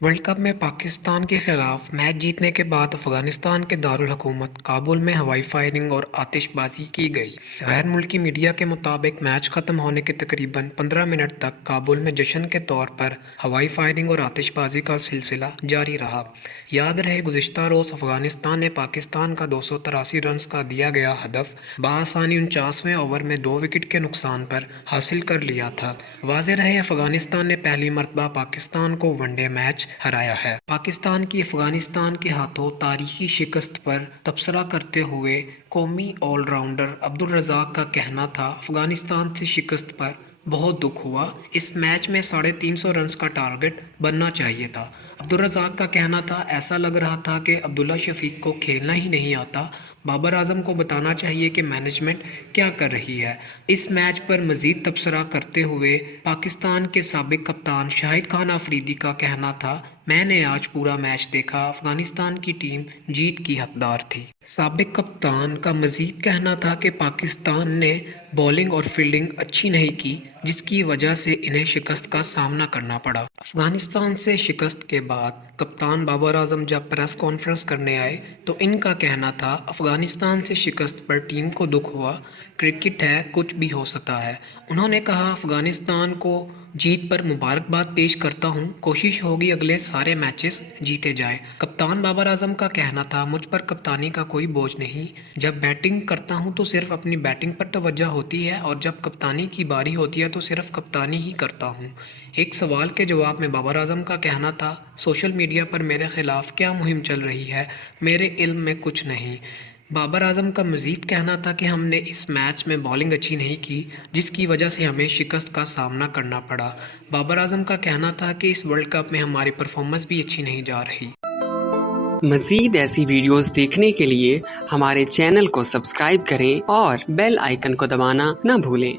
World cup में पाकिस्तान के खिलाफ मैच जीतने के बाद अफगानिस्तान के दारुल हुकूमत काबुल में हवाई फायरिंग और आतिशबाजी की गई। गैर मुल्की मीडिया के मुताबिक मैच खत्म होने के तकरीबन 15 मिनट तक काबुल में जश्न के तौर पर हवाई फायरिंग और आतिशबाजी का सिलसिला जारी रहा। याद रहे गुज़िश्ता रोज़ अफगानिस्तान ने पाकिस्तान का 283 रन का दिया गया हदफ बआसानी 49वें ओवर में 2 विकेट के नुकसान पर हासिल कर लिया था। वाज़ेह रहे अफगानिस्तान ने पहली मरतबा पाकिस्तान को वनडे मैच हराया है। पाकिस्तान की अफगानिस्तान के हाथों तारीखी शिकस्त पर तबसरा करते हुए कौमी ऑलराउंडर अब्दुल रज़ाक का कहना था, अफगानिस्तान से शिकस्त पर बहुत दुख हुआ। इस मैच में 350 रन का टारगेट बनना चाहिए था। अब्दुल रज़ाक का कहना था, ऐसा लग रहा था कि अब्दुल्ला शफीक को खेलना ही नहीं आता। बाबर आजम को बताना चाहिए कि मैनेजमेंट क्या कर रही है। इस मैच पर मज़ीद तबसरा करते हुए पाकिस्तान के साबिक कप्तान शाहिद खान आफरीदी का कहना था, मैंने आज पूरा मैच देखा, अफगानिस्तान की टीम जीत की हकदार थी। साबिक कप्तान का मज़ीद कहना था कि पाकिस्तान ने बॉलिंग और फील्डिंग अच्छी नहीं की, जिसकी वजह से इन्हें शिकस्त का सामना करना पड़ा। अफगानिस्तान से शिकस्त के बाद कप्तान बाबर आजम जब प्रेस कॉन्फ्रेंस करने आए तो इनका कहना था, अफगानिस्तान से शिकस्त पर टीम को दुख हुआ, क्रिकेट है, कुछ भी हो सकता है। उन्होंने कहा, अफगानिस्तान को जीत पर मुबारकबाद पेश करता हूं, कोशिश होगी अगले सारे मैचेस जीते जाए। कप्तान बाबर आजम का कहना था, मुझ पर कप्तानी का कोई बोझ नहीं, जब बैटिंग करता हूं तो सिर्फ अपनी बैटिंग पर तवज्जो होती है और जब कप्तानी की बारी होती है तो सिर्फ कप्तानी ही करता हूं। एक सवाल के जवाब में बाबर आजम का कहना था, सोशल मीडिया पर मेरे खिलाफ क्या मुहिम चल रही है, मेरे इल्म में कुछ नहीं। बाबर आजम का मज़ीद कहना था कि हमने इस मैच में बॉलिंग अच्छी नहीं की, जिसकी वजह से हमें शिकस्त का सामना करना पड़ा। बाबर आजम का कहना था कि इस वर्ल्ड कप में हमारी परफॉर्मेंस भी अच्छी नहीं जा रही। मज़ीद ऐसी वीडियोस देखने के लिए हमारे चैनल को सब्सक्राइब करें और बेल आइकन को दबाना न भूलें।